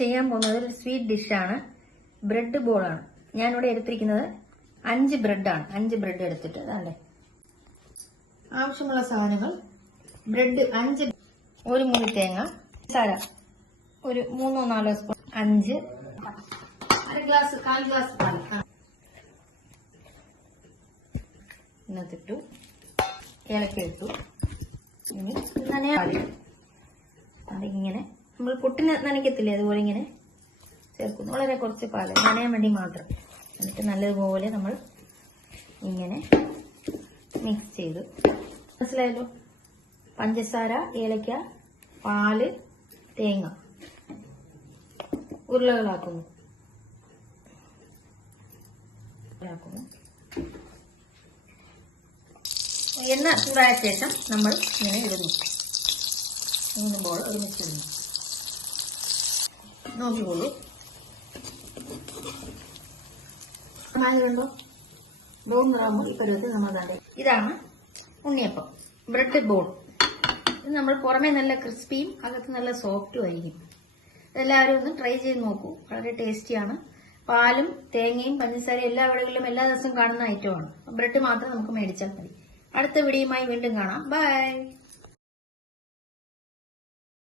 ചെയ്യാൻ പോകുന്നത് ഒരു സ്വീറ്റ് ഡിഷാണ്. ബ്രെഡ് ബോളാണ്. ഞാനിവിടെ എടുത്തിരിക്കുന്നത് 5 ബ്രെഡാണ്. 5 ബ്രെഡ് എടുത്തിട്ട് അതാണ്ടേ. ആവശ്യമുള്ള സാധനങ്ങൾ: ബ്രെഡ് 5, ഒരു മുറി തേങ്ങ, സാര ഒരു 3-4 സ്പൂൺ, 5, 1 ഗ്ലാസ് 1/4 ഗ്ലാസ് പാൽ ഇന്നത്തിട്ടു, ഏലക്ക ഇട്ടു. ഇനി അതിങ്ങനെ നമ്മൾ പുട്ടിന് നനയ്ക്കത്തില്ലേ, അതുപോലെ ഇങ്ങനെ ചേർക്കുന്നു. വളരെ കുറച്ച് പാല് നനയാൻ വേണ്ടി മാത്രം. എന്നിട്ട് നല്ലതുപോലെ നമ്മൾ ഇങ്ങനെ മിക്സ് ചെയ്തു. മനസ്സിലായല്ലോ? പഞ്ചസാര, ഏലക്ക, പാല്, തേങ്ങ ഉരുളകളാക്കുന്നു. എണ്ണ ചൂടായ ശേഷം നമ്മൾ ഇങ്ങനെ ഇടുന്നു. 3 ബോൾ ഒരുമിച്ചിടുന്നു. നോക്കിക്കോളൂ. ആയതുകൊണ്ടോ ബ്രൗൺ നിറാകുമ്പോൾ ഈ പരുവത്തിൽ നമ്മൾ തന്നെ. ഇതാണ് ഉണ്ണിയപ്പം, ബ്രെഡ് ബോൾ. ഇത് നമ്മൾ പുറമേ നല്ല ക്രിസ്പിയും അകത്ത് നല്ല സോഫ്റ്റും ആയിരിക്കും. എല്ലാവരും ഒന്ന് ട്രൈ ചെയ്ത് നോക്കൂ. വളരെ ടേസ്റ്റിയാണ്. പാലും തേങ്ങയും പഞ്ചസാരയും എല്ലാ വീടുകളിലും എല്ലാ ദിവസവും കാണുന്ന ഐറ്റമാണ്. ബ്രെഡ് മാത്രം നമുക്ക് മേടിച്ചാൽ മതി. അടുത്ത വീഡിയോയുമായി വീണ്ടും കാണാം. ബൈ.